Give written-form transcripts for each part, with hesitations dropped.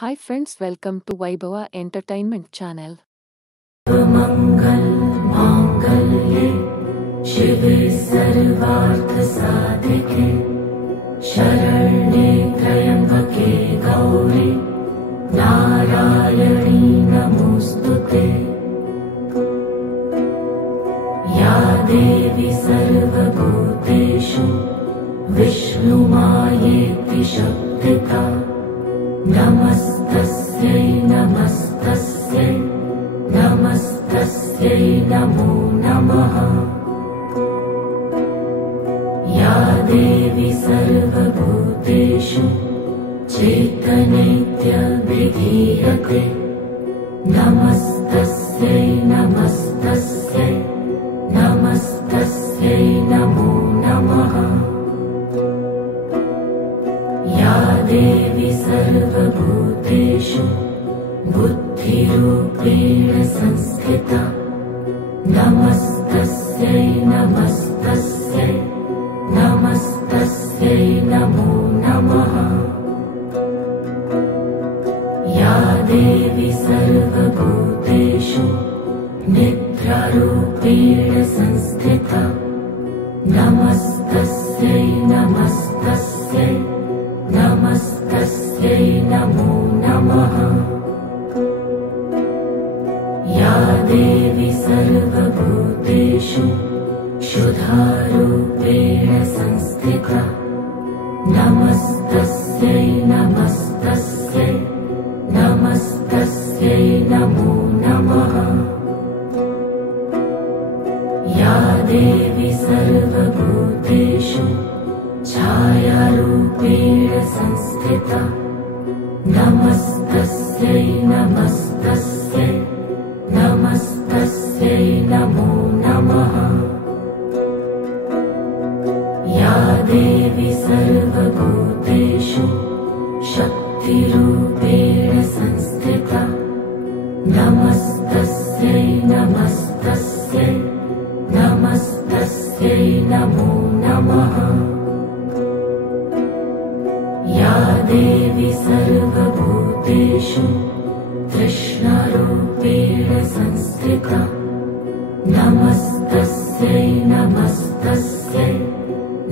Hi friends, welcome to Vaibhava Entertainment Channel. मंगल मांगल्ये शिवे सर्वार्थ साधिके शरण्ये त्र्यंबके गौरी नारायणी नमोस्तुते। या देवी सर्वभूतेषु विष्णुमायेति शक्तिता नमस्तस्यै नमस्तस्यै नमस्तस्यै नमो नमः। या देवी सर्वभूतेषु चैतन्येत्यभिधीयते नमस्तस्यै नमस्तस्यै नमस्तस्यै नमो नमः। या देवी सर्वभूतेषु बुद्धिरूपेण संस्थिता नमस्तस्यै नमस्तस्यै नमस्तस्यै नमो नमः। या देवी सर्वभूतेषु निद्रारूपेण संस्थिता नमस्तस्यै नमस्तस्यै नमस्तस्यै नमो नमः। या देवी सर्वभूतेषु क्षुधारूपेण संस्थिता नमस्तस्यै नमस्तस्यै नमस्तस्यै नमो नमः। या देवी सर्वभूतेषु छायारूपेण संस्थिता नमस्तस्यै नमस्तस्यै नमस्तस्यै नमो नमः। या देवी सर्वभूतेषु शक्तिरूपेण संस्थिता नमस्तस्यै नमस्तस्यै नमस्तस्यै नमो नमः। या देवी सर्वभूतेषु तृष्णारूपेण संस्थिता नमस्तस्यै नमस्तस्यै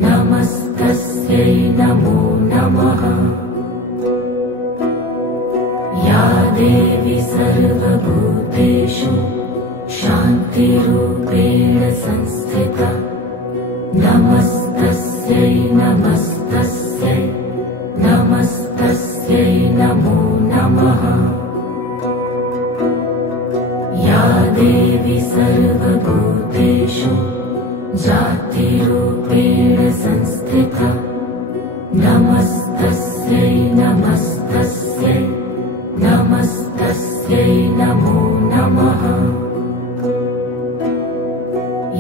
नमस्तस्यै नमो नमः। या देवी सर्वभूतेषु शान्तिरूपेण संस्थिता नमस्तस्यै नमस्तस्यै नमस्तस्यै नमो नमः। या देवी सर्वभूतेषु जातिरूपेण संस्थिता नमस्तस्यै नमस्तस्यै नमस्तस्यै नमो नमः।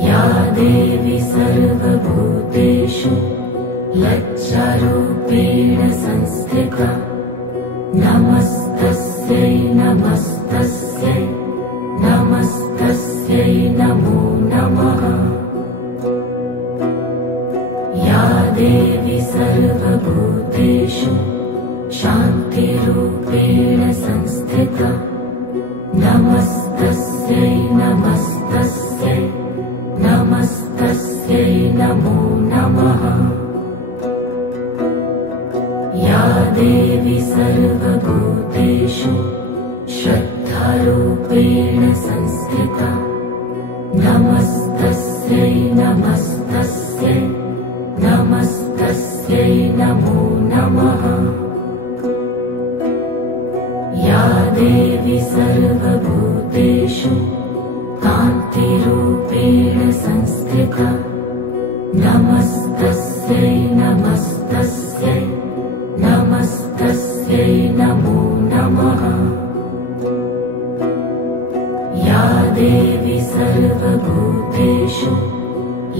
या देवी सर्वभूतेषु लज्जारूपेण संस्थिता नमस्तस्यै नमस्तस्यै नमस्तस्यै नमो नमः। या देवी सर्वभूतेषु शान्तिरूपेण संस्थिता नमस्तस्यै नमस्तस्यै नमस्तस्यै नमो नमः। या देवी सर्वभूतेषु श्रद्धारूपेण संस्थिता नमस्तस्यै नमस्तस्यै नमस्तस्यै नमो नमः। या देवी सर्वभूतेषु कान्तिरूपेण संस्थिता नमस्तस्यै नमस्तस्यै नमस्तस्यै नमो नमः। या देवी सर्वभूतेषु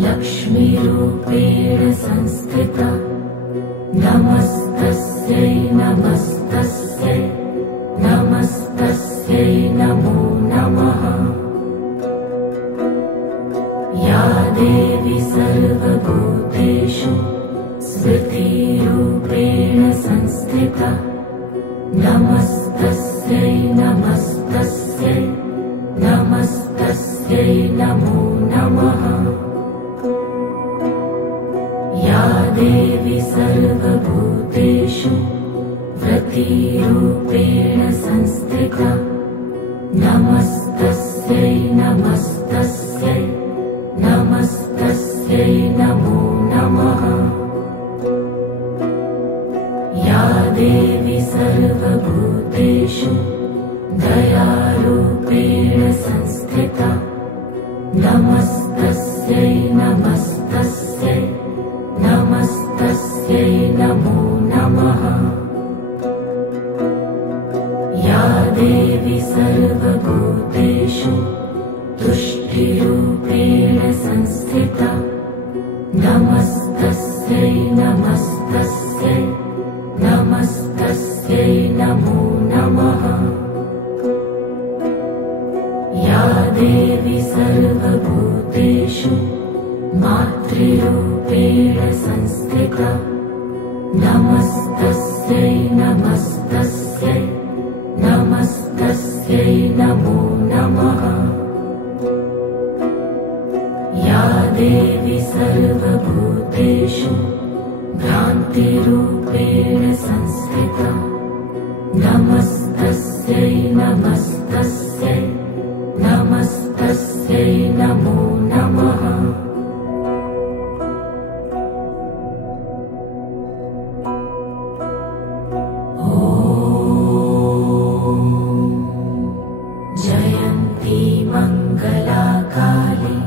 लक्ष्मीरूपेण संस्थिता नमस्तस्यै नमस्तस्यै नमस्तस्यै नमस्तस्यै नमस्तस्यै नमस्तस्यै नमो नमः। या देवी सर्वभूतेषु वृत्तिरूपेण संस्थिता नमस्तस्यै नमस्तस्यै नमस्तस्यै नमो नमः। या देवी सर्वभूतेषु दयारूपेण संस्थिता नमस्तस्यै नमस्तस्यै नमस्तस्यै नमो नमः। या देवी सर्वभूतेषु तुष्टिरूपेण संस्थिता नमस्तस्यै नमस्तस्यै नमस्तस्यै नमो नमः। या देवी सर्वभूतेषु मातृरूपेण संस्थिता नमस्तस्यै नमस्तस्यै नमस्तस्यै नमो नमः। या देवी सर्वभूतेषु भ्रान्तिरूपेण संस्थिता नमस्तस्यै नमस्तस्यै नमस्तस्यै नमो नमः। जयन्ती मङ्गलाकाली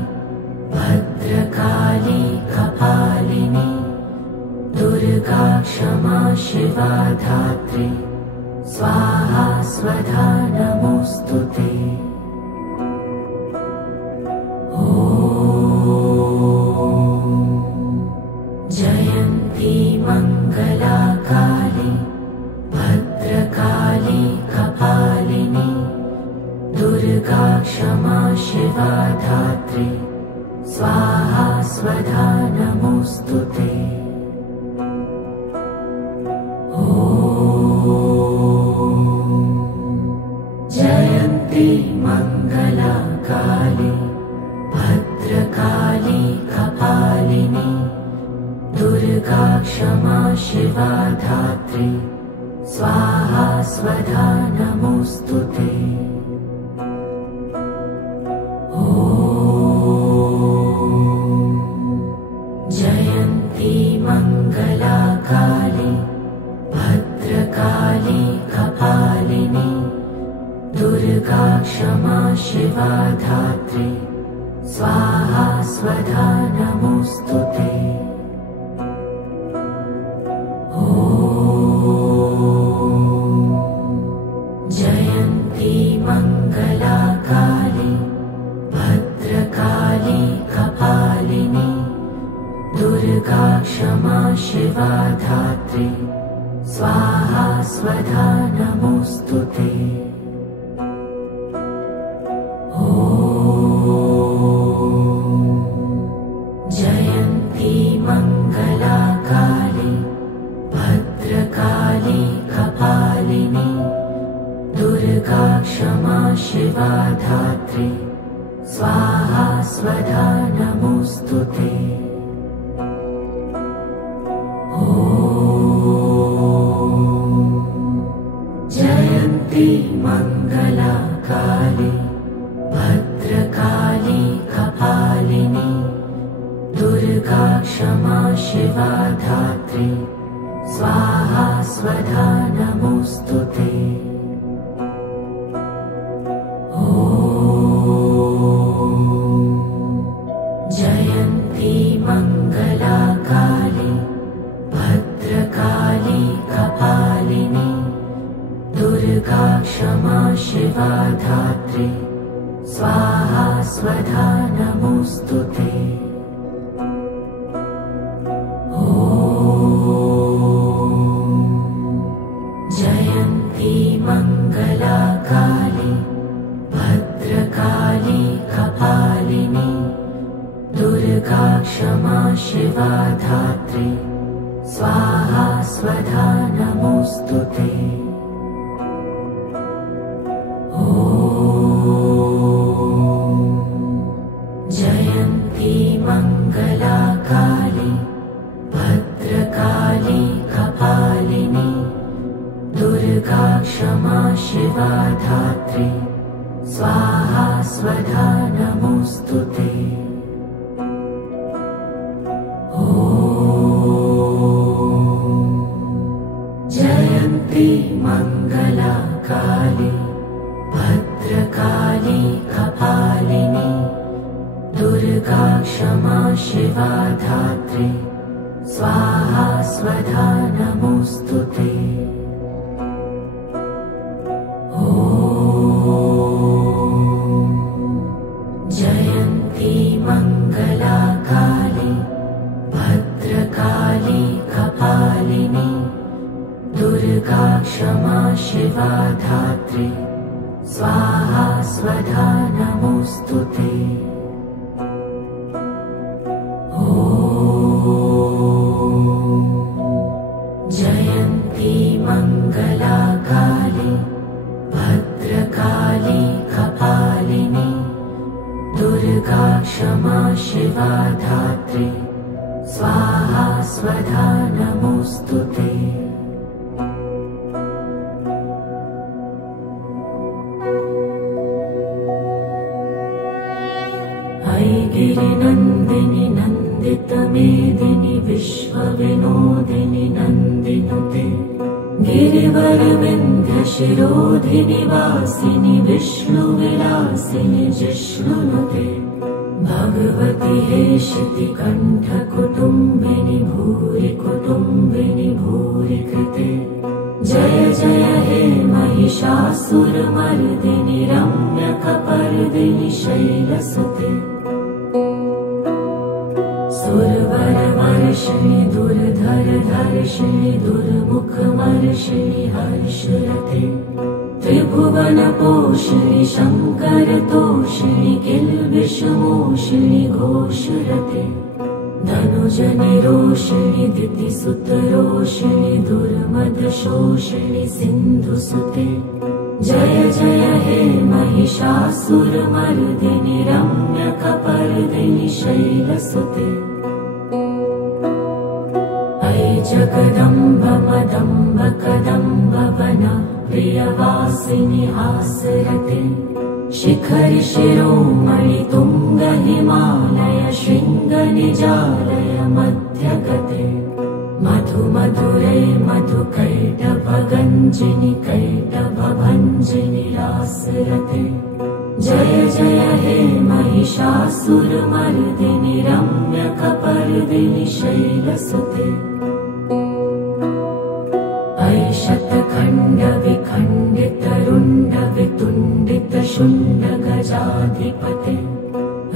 भद्रकाली कपालिनी दुर्गा क्षमा शिवा धात्री स्वाहा स्वधा नमोऽस्तुते। जयन्ती मङ्गलाकाली भद्रकाली कपालिनी दुर्गा क्षमा शिवा धात्री स्वाहा स्वधा नमोऽस्तुते। जयन्ती मङ्गलाकाली भद्रकाली कपालिनी दुर्गा क्षमा शिवा धात्री स्वाहा स्वधा नमोऽस्तुते। जयन्ती मङ्गलाकाली भद्रकाली कपालिनी दुर्गा क्षमा शिवा धात्री स्वाहा स्वधा नमोऽस्तुते। जयन्ती मङ्गलाकाली भद्रकाली कपालिनी दुर्गा क्षमा शिवा धात्री स्वाहा स्वधा नमोऽस्तुते। जयन्ती मङ्गलाकाली भद्रकाली कपालिनी दुर्गा क्षमा शिवा धात्री स्वाहा स्वधा नमोऽस्तुते। जयन्ती मङ्गलाकाली भद्रकाली कपालिनी दुर्गा क्षमा शिवा धात्री स्वाहा स्वधा नमोऽस्तुते। जयन्ती मङ्गलाकाली भद्रकाली कपालिनी दुर्गा क्षमा शिवा धात्री स्वाहा स्वधा नमोऽस्तुते। जयन्ती मङ्गलाकाली भद्रकाली कपालिनी दुर्गा क्षमा शिवा धात्री स्वाहा स्वधा नमोऽस्तुते। दुर्गा क्षमा शिवा धात्री स्वाहा स्वधा नमोस्तुते। जयन्ती मंगला काली भद्रकाली कपालिनी दुर्गा क्षमा शिवा धात्री स्वाहा स्वधा नमोस्तुते। जयन्ती मंगला काली भद्रकाली कपालिनी दुर्गा क्षमा शिवा धात्री स्वाहा स्वधा नमोस्तुते। जयन्ती मंगला काली भद्रकाली कपालिनी दुर्गा क्षमा शिवा धात्री स्वाहा स्वधा नमोस्तुते। गिरिनन्दिनि नन्दितमेदिनि विश्वविनोदिनि नन्दिनुते गिरिवरविन्ध्यशिरोधिनि वासिनि विष्णुविलासिनि जिष्णुनुते भगवति हेशिति कण्ठकुटुम्बिनि भूरि कुटुम्बिनि भूरि कृते। जय जय हे महिषासुरमर्दिनि रम्यकपर्दिनि शैलसुते सुरवरवर्षिणि दुर्धरधर्षिणि दुर्मुखमर्षिणि हर्षरते त्रिभुवनपोषिणि शङ्करतोषिणि किल्बिषमोषिणि घोषरते धनुजनिरोषिणि दितिसुतरोषिणि दुर्मदशोषिणि सिन्धुसुते। जय जय हे महिषासुरमर्दिनि रम्यकपर्दिनि शैलसुते अयि जगदम्ब मदम्ब कदम्ब वन प्रियवासिनि हासरते शिखरि शिरोमणि तुंग हिमालय शृंग निजालय मध्यगते मधु मधुरे मधु कैटभगञ्जिनि कैटभभञ्जिनि रासरते। जय जय हे महिषासुरमर्दिनि रम्यकपर्दिनि शैलसुते अयि शतखण्ड विखण्डित रुण्ड वितुण्डित शुण्ड गजाधिपते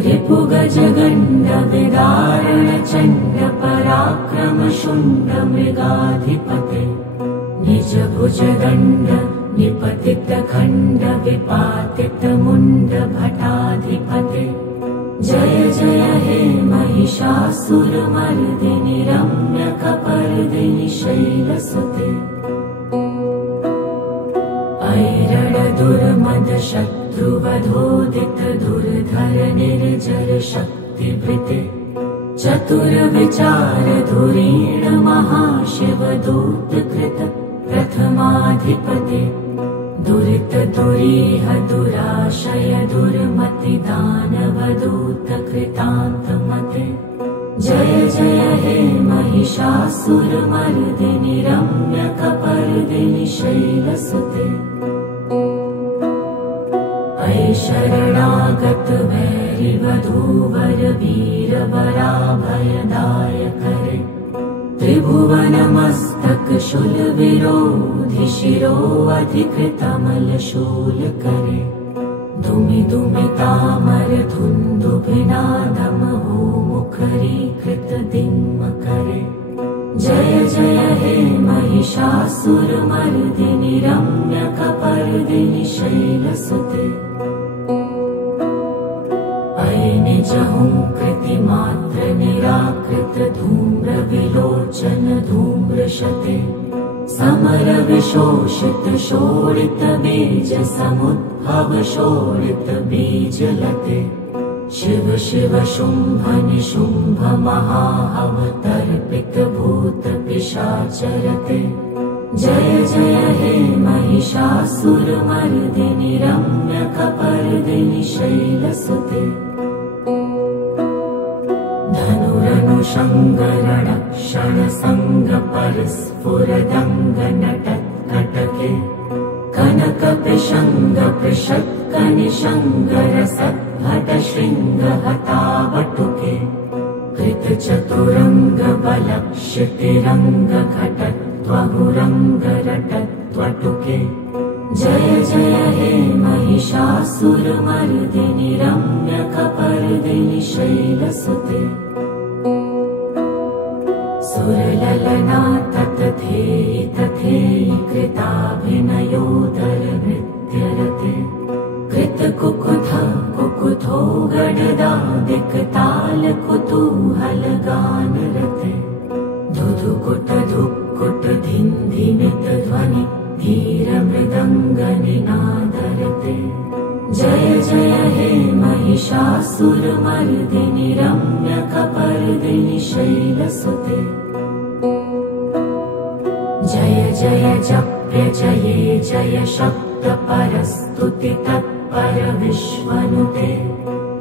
रिपुगज गण्ड विदारण चण्ड पराक्रम शुण्ड मृगाधिपते निज भुज दण्ड निपतित खण्ड विपातित मुण्ड भटाधिपते। जय जय हे महिषासुरमर्दिनि रम्यकपर्दिनि शैलसुते ऐरण दुर्मद शत्रुवधोदित दुर्धर निर्जर शक्तिभृते चतुर्विचार धुरीण महाशिव दूतकृत प्रथमाधिपते दुरित दुरीह दुराशय दुर्मति दानव दूत कृतान्तमते। जय जय हे महिषासुरमर्दिनि रम्यकपर्दिनि शैलसुते अयि शरणागत वैरिवधूवर वीरवराभयदायकरे त्रिभुवनमस्तक शूलविरोधि शिरोऽधिकृतमल शूलकरे दुमि दुमितामर धुन्दुभिनादमहो मुखरीकृत दिङ्मकरे। जय जय हे महिषासुरमर्दिनि रम्यकपर्दिनि शैलसुते अयि निजहुङ्कृतिमात्र निराकृत धूम्र विलोचन धूम्रशते समर विशोषित शोणित बीज समुद्भव शोणित बीजलते शिव शिव शुंभ निशुंभ महाअवतर्पित भूत पिशाचरते। जय जय हे महिषासुरमर्दिनि रम्यकपर्दिनि शैलसुते धनुरनुषङ्गरणक्षणसङ्गपरिस्फुरदङ्गनटत्कटके कनकपिशङ्गपृषत्कनिशङ्गरसद्भटशृङ्गहतावटुके कृतचतुरङ्गबलक्षितिरङ्गघटत्वहुरङ्गरटत्वटुके जय जय हे महिषासुरमर्दिनि रम्यकपर्दिनि शैलसुते सुरललना ततथेयि तथेयि कृताभिनयोदरनृत्यरते कृतकुकुथ कुकुथो गडदादिक्तालकुतूहलगानरते धुधुकुट धुक्कुट धिन्धिमित ध्वनि धीरमृदङ्गनिनादरते जय जय हे महिषासुरमर्दिनि रम्यकपर्दिनि शैलसुते जय जय जप्य जये जय शब्द परस्तुति तत्पर विश्वनुते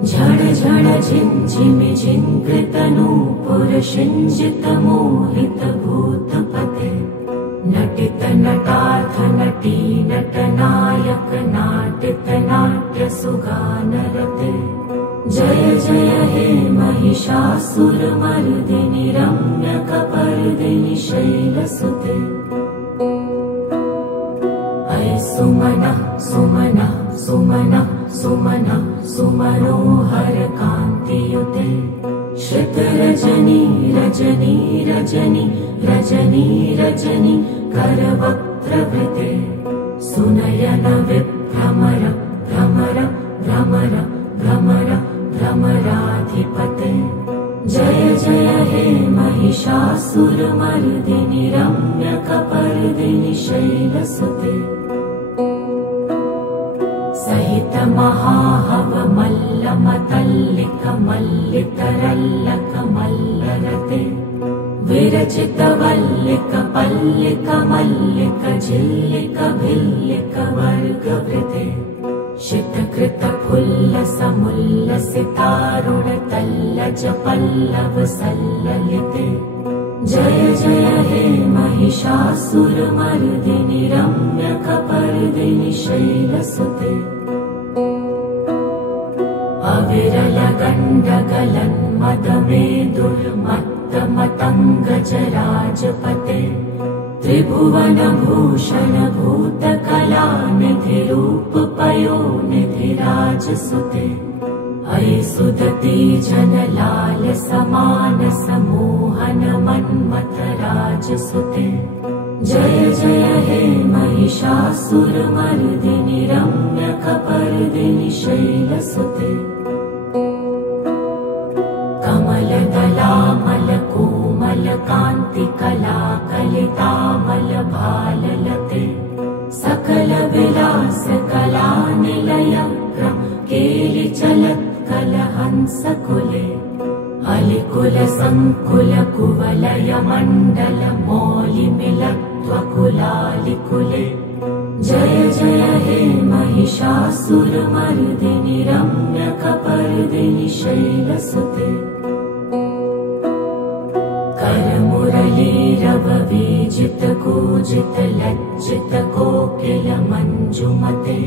झण झण झिञ्झिमि झिङ्कृतनूपुर शिञ्जित मोहित भूतपते नटित नटार्थ नटी नटनायक नाटित नाट्य सुगानरते जय जय हे महिषासुरमर्दिनि रम्यकपर्दिनि शैलसुते अयि सुमनः सुमनः सुमनः सुमनः सुमनोहर कान्तियुते श्रितरजनी रजनी रजनी रजनी रजनी करवक्त्रवृते सुनयन विभ्रमर भ्रमर भ्रमर भ्रमर भ्रमराधिपते जय जय हे महिषासुरमर्दिनि रम्यकपर्दिनि शैलसुते सहित महाहवमल्लमतल्लिकमल्लितरल्लकमल्लरते विरचितवल्लिकपल्लिकमल्लिक झिल्लिकभिल्लिकवर्गवृते शितकृतफुल्लसमुल्लसितारुणतल्लजपल्लवसल्ललिते जय जय हे महिषासुरमर्दिनि रम्यकपर्दिनि शैलसुते अविरलगण्डगलन्मदमेदुर्मत्तमतङ्गजराजपते त्रिभुवनभूषण भूतकलानिधिरूपपयोनिधिराजसुते अयि सुदती जनलाल समान समोहन मन्मथराजसुते जय जय हे महिषासुरमर्दिनि रम्यकपर्दिनि शैलसुते कमलदलामलकोमलकान्तिकलाकलितामलभाललते सकलविलासकलानिलयक्रम केलिचलत्कलहंसकुले अलिकुलसङ्कुलकुवलयमण्डलमौलिमिलत्वकुलालिकुले जय जय हे महिषासुरमर्दिनि रम्यकपर्दिनि शैलसुते करमुरलीरववीजित कूजित लज्जित कोकिल मञ्जुमते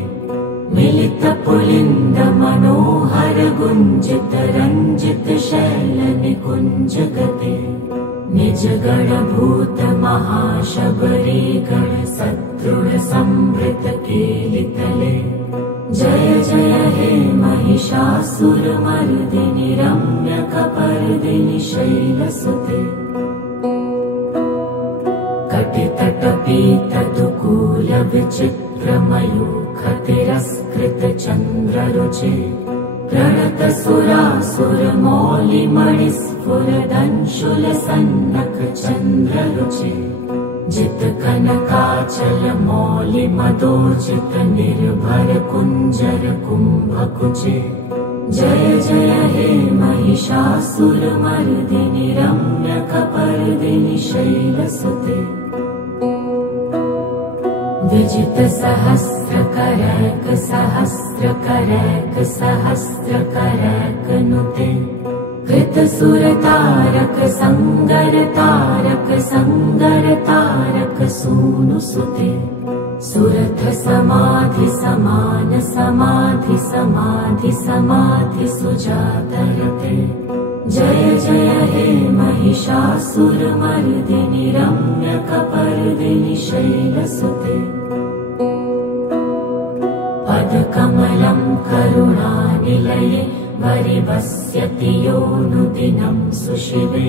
मिलित पुलिन्द मनोहर गुञ्जित रञ्जित शैल निकुञ्जगते निज गणभूत महाशबरी गण सदृढ संवृत केलितले जय जय हे महिषासुरमर्दिनि रम्यकपर्दिनि शैलसुते कटितटपीतदुकूल विचित्रमयूखतिरस्कृत चन्द्ररुचे प्रणत सुरासुरमौलिमणिस्फुरदंशुल सन्नक चन्द्ररुचे जित कनकाचल मौलि मदोर्जित निर्भर कुंजर कुंभकुचे जय जय हे महिषासुरमर्दिनि रम्यकपर्दिनि शैलसुते विजितसहस्रकरैकसहस्रकरैकसहस्रकरैकनुते कृतसुरतारक संगरतारक संगरतारक सूनुसुते सुरथ समाधि समान समाधि समाधि समाधि सुजातरते जय जय हे महिषासुरमर्दिनि रम्यकपर्दिनि शैलसुते पदकमलं करुणानिलये वरिवस्यति योऽनुदिनं सुशिवे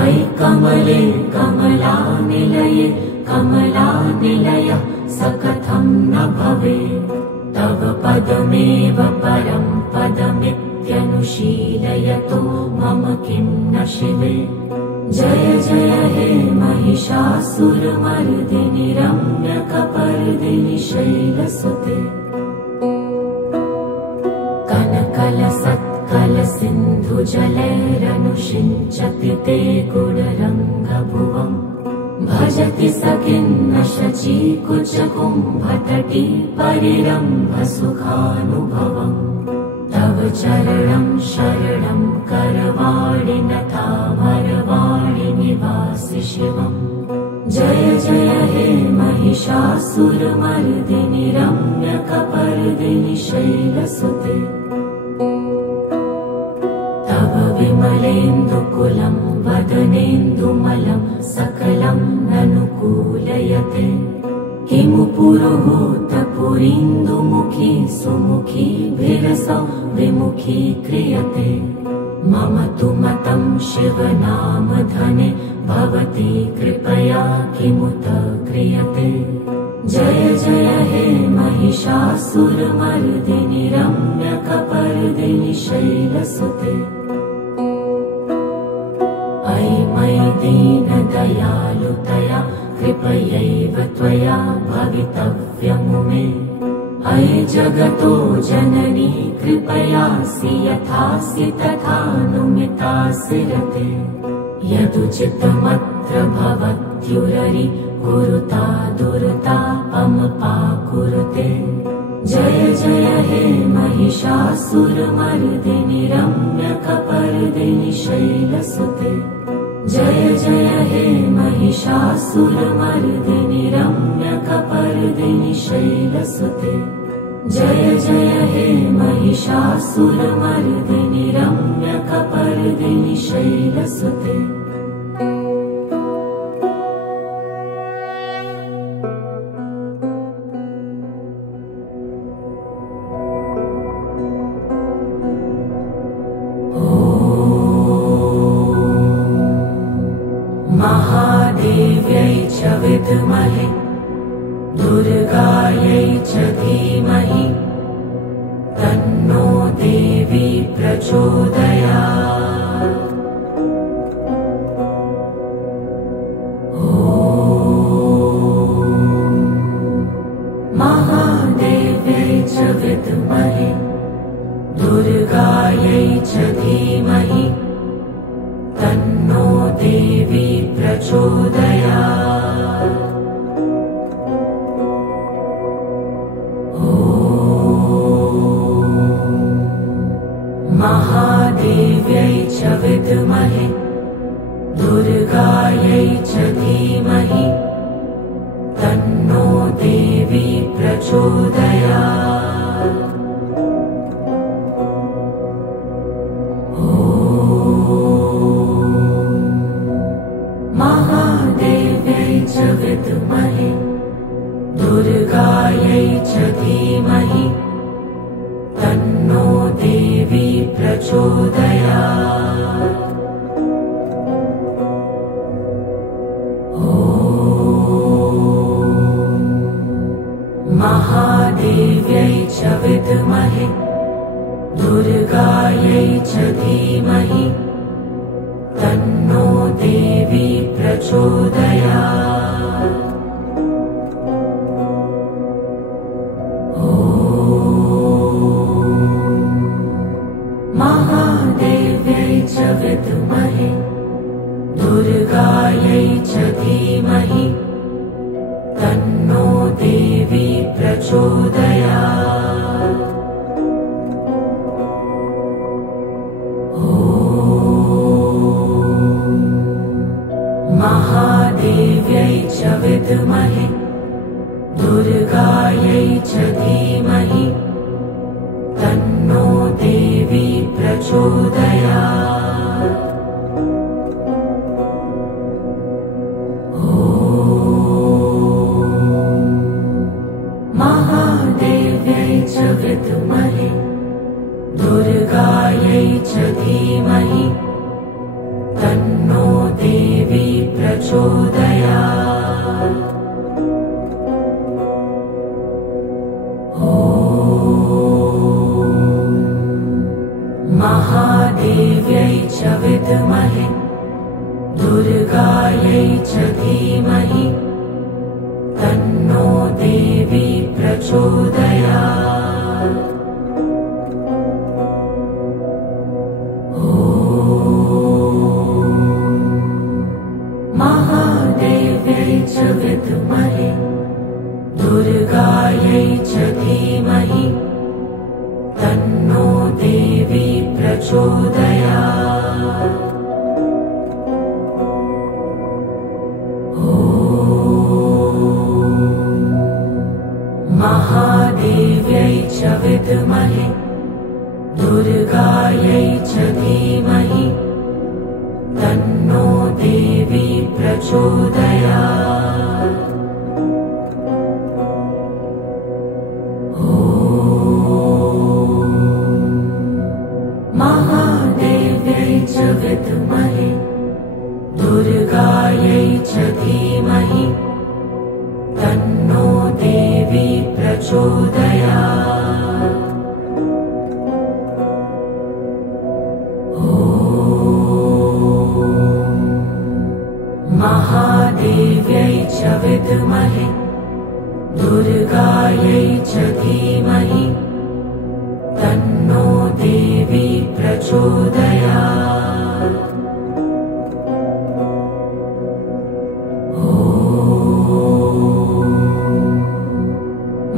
अयि कमले कमलानिलये कमलानिलयः स कथं न भवेत् तव पदमेव परं पदमित्यनुशीलयतो मम किं न शिवे जय जय हे महिषासुरमर्दिनि रम्यकपर्दिनि शैलसुते कनकलसत्कलसिन्धुजलैरनुषिञ्चति ते गुणरङ्गभुवम् भजति स किन्न शचीकुचकुम्भतटी परिरम्भसुखानुभवम् तव चरणं शरणं करवाणि नतामरवाणि निवासि शिवम् जय जय हे महिषासुरमर्दिनि रम्यकपर्दिनि शैलसुते तव विमलेन्दुकुलं वदनेन्दुमलं सकलं ननुकूलयते किमु पुरुहूतपुरीन्दुमुखी सुमुखी विरसौ विमुखी क्रियते मम तु मतं शिवनामधने भवती कृपया किमुत क्रियते जय जय हे महिषासुरमर्दिनि रम्यकपर्दिनि शैलसुते अयि मयि दीनदयालुतया कृपयैव त्वया भवितव्यमुमे अयि जगतो जननी कृपयासि यथासि तथानुमितासि रते यदुचितमत्र भवत्युररि कुरुता दुर्तापमपाकुरुते जय जय हे महिषासुरमर्दिनि रम्यकपर्दिनि शैलसुते जय जय हे महिषासुरमर्दिनि रम्यकपर्दिनि शैलसुते जय जय हे महिषासुरमर्दिनि रम्यकपर्दिनि शैलसुते महादेव्यै च विद्महे दुर्गायै च धीमहि तन्नो देवी प्रचोदयात् महादेव्यै च विद्महे दुर्गायै च धीमहि तन्नो देवी प्रचोदयात् महादेव्यै च विद्महे दुर्गायै च धीमहि तन्नो देवी प्रचोदयात् महादेव्यै च विद्महे दुर्गायै च धीमहि तन्नो देवी प्रचोदयात् महादेव्यै च विद्महे दुर्गायै च धीमहि तन्नो देवी प्रचोदयात् महादेव्यै च विद्महे दुर्गायै च धीमहि तन्नो दुर्गायै च धीमहि तन्नो देवी प्रचोदयात्। महादेव्यै च विद्महे दुर्गायै च धीमहि तन्नो देवी प्रचोदयात्। महादेव्यै च विद्महे दुर्गायै च धीमहि तन्नो देवी प्रचोदयात्। महादेव्यै च विद्महे दुर्गायै च धीमहि तन्नो देवी प्रचोदयात्। महादेव्यै च विद्महे दुर्गायै च धीमहि तन्नो देवी प्रचोदयात्। महादेव्यै च विद्महे दुर्गायै च धीमहि तन्नो देवी प्रचोदयात्। महादेव्यै च विद्महे दुर्गायै च धीमहि तन्नो देवी प्रचोदयात्।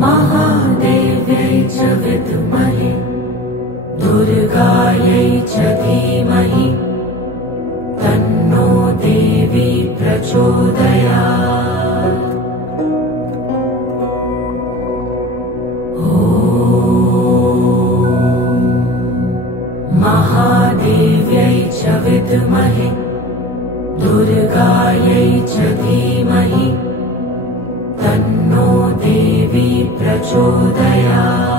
महादेव्यै च विद्महे दुर्गायै च धीमहि तन्नो देवी प्रचोदयात्। महादेव्यै च विद्महे दुर्गायै च धीमहि तन्नो देवी प्रचोदयात्।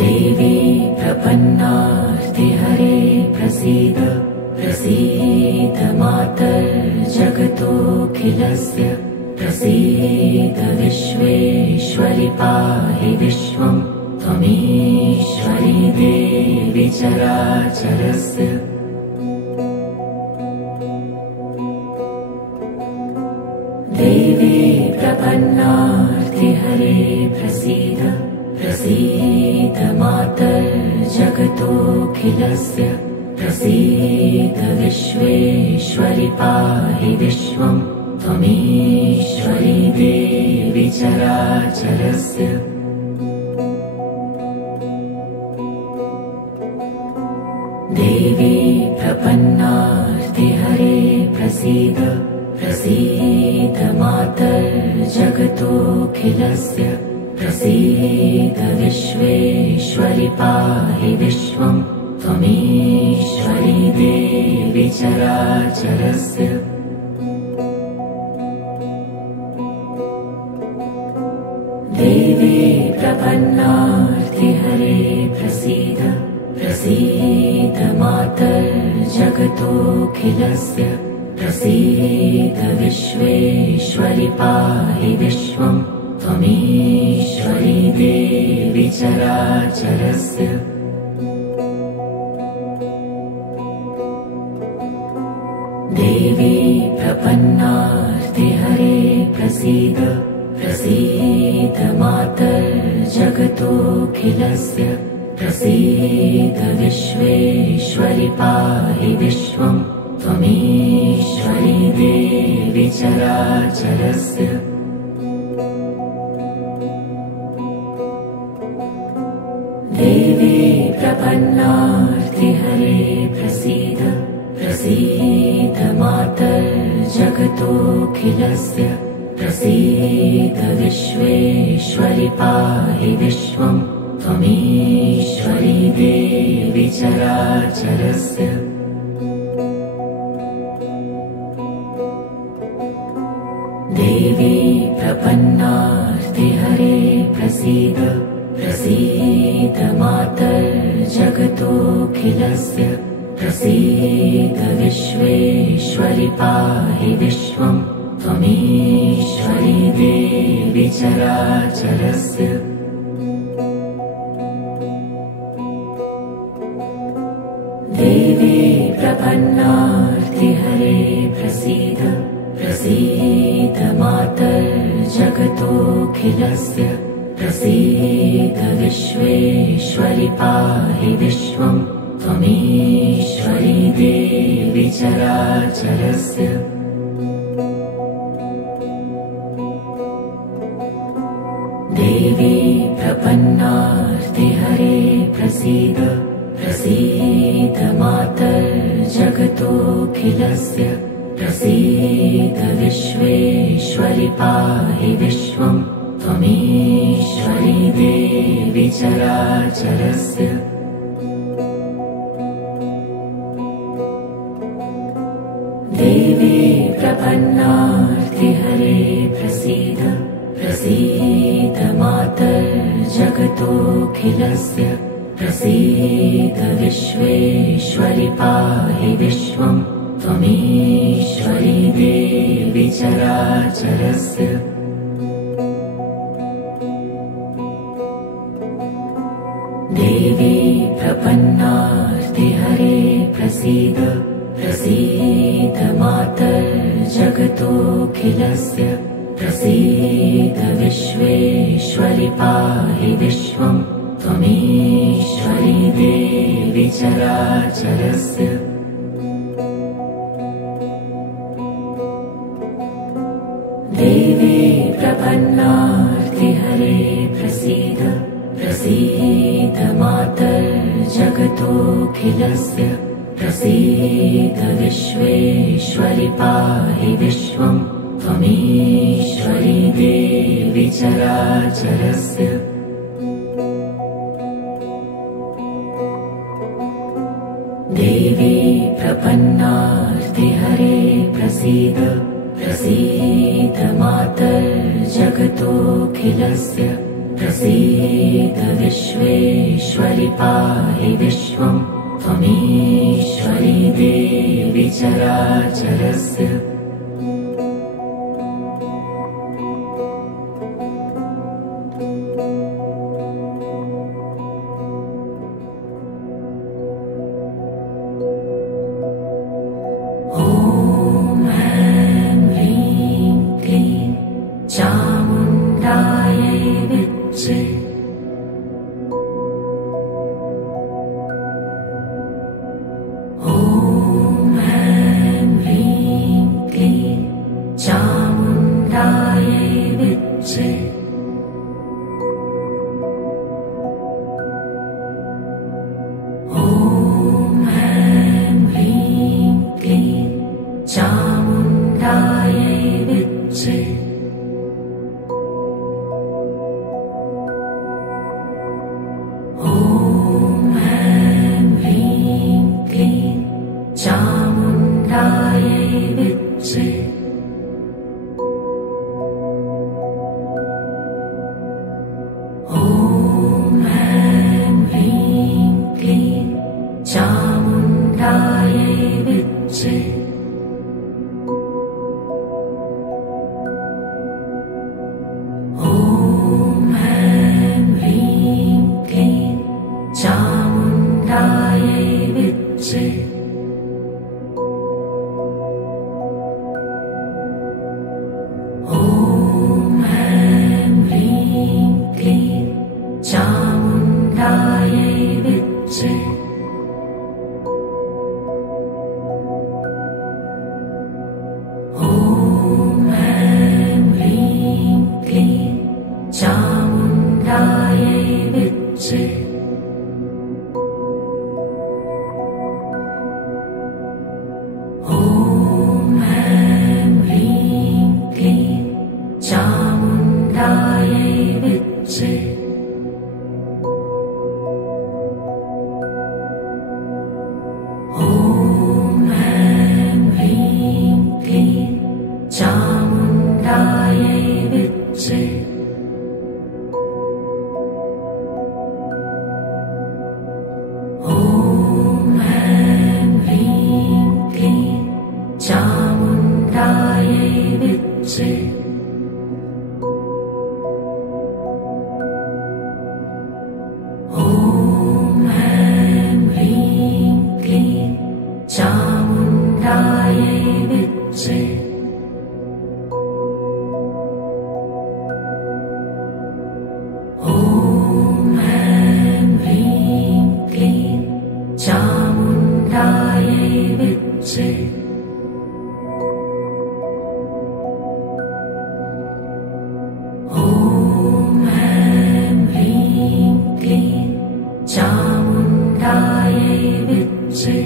देवी प्रपन्नार्तिहरे प्रसीद प्रसीद मातर्जगतोऽखिलस्य प्रसीद विश्वेश्वरि पाहि विश्वं त्वमीश्वरी देवी चराचरस्य। देवी प्रपन्नार्तिहरे प्रसीद प्रसीद मातर्जगतोऽखिलस्य प्रसीद विश्वेश्वरि पाहि विश्वं त्वमीश्वरी देवी चराचरस्य। देवी प्रपन्नार्तिहरे प्रसीद प्रसीद मातर्जगतोऽखिलस्य प्रसीद विश्वेश्वरि पाहि विश्वं त्वमीश्वरी देवी चराचरस्य। देवी प्रपन्नार्तिहरे प्रसीद प्रसीद मातर्जगतोऽखिलस्य प्रसीद विश्वेश्वरि पाहि विश्वं त्वमीश्वरी देवी चराचरस्य। देवी प्रपन्नार्तिहरे प्रसीद प्रसीद मातर्जगतोऽखिलस्य प्रसीद विश्वेश्वरि पाहि विश्वं त्वमीश्वरी देवी चराचरस्य। देवी प्रपन्नार्तिहरे प्रसीद प्रसीद मातर्जगतोऽखिलस्य प्रसीद विश्वेश्वरि पाहि विश्वं त्वमीश्वरी देवी चराचरस्य देवी प्रपन्नार्तिहरे प्रसीद प्रसीद मातर्जगतोऽखिलस्य प्रसीद विश्वेश्वरि पाहि विश्वं त्वमीश्वरी देवी चराचरस्य देवी प्रपन्नार्तिहरे प्रसीद प्रसीद मातर्जगतोऽखिलस्य प्रसीद विश्वेश्वरि पाहि विश्वं त्वमीश्वरी देवी चराचरस्य देवी प्रपन्नार्तिहरे प्रसीद प्रसीद मातर्जगतोऽखिलस्य प्रसीद विश्वेश्वरि पाहि विश्वं त्वमीश्वरी देवी चराचरस्य देवी प्रपन्नार्तिहरे प्रसीद प्रसीद मातर्जगतोऽखिलस्य प्रसीद विश्वेश्वरि पाहि विश्वं त्वमीश्वरी देवी चराचरस्य देवी प्रपन्नार्तिहरे प्रसीद प्रसीद मातर्जगतोऽखिलस्य प्रसीद विश्वेश्वरि पाहि विश्वं त्वमीश्वरी देवी चराचरस्य देवी प्रपन्नार्तिहरे प्रसीद प्रसीद मातर्जगतोऽखिलस्य प्रसीद विश्वेश्वरि पाहि विश्वं त्वमीश्वरी देवी चराचरस्य देवी प्रपन्नार्तिहरे प्रसीद प्रसीद मातर्जगतोऽखिलस्य प्रसीद विश्वेश्वरि पाहि विश्वं त्वमीश्वरी देवी चराचरस्य विद्ये ॐ ऐं ह्रीं क्लीं चामुण्डायै विद्ये ॐ ऐं ह्रीं क्लीं चामुण्डायै विद्ये ॐ ऐं ह्रीं क्लीं चामुण्डायै विद्ये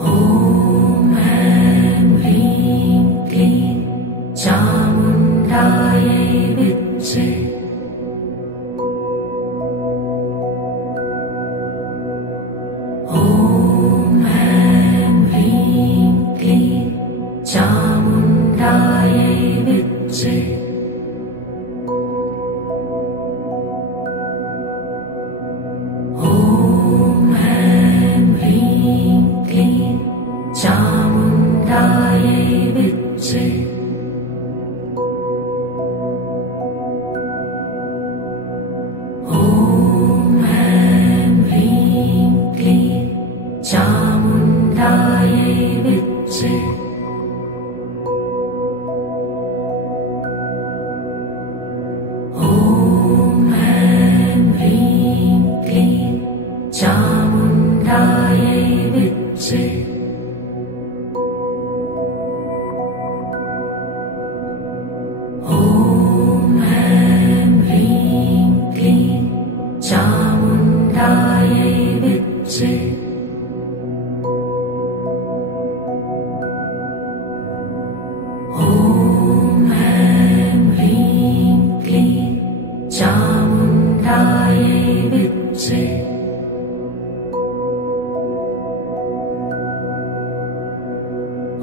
ॐ ऐं ह्रीं क्लीं चामुण्डायै विद्ये ॐ ऐं ह्रीं क्लीं चामुण्डायै विद्ये ॐ ऐं ह्रीं क्लीं चामुण्डायै विद्ये ॐ ऐं ह्रीं क्लीं चामुण्डायै विद्ये ॐ ऐं ह्रीं क्लीं चामुण्डायै विद्ये ॐ ऐं ह्रीं क्लीं चामुण्डायै विद्ये ॐ ऐं ह्रीं क्लीं चामुण्डायै विद्ये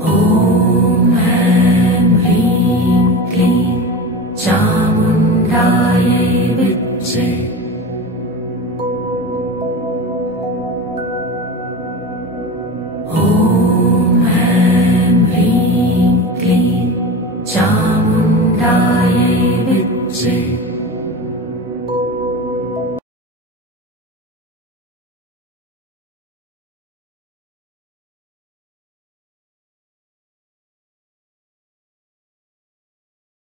ॐ ऐं ह्रीं क्लीं चामुण्डायै विद्ये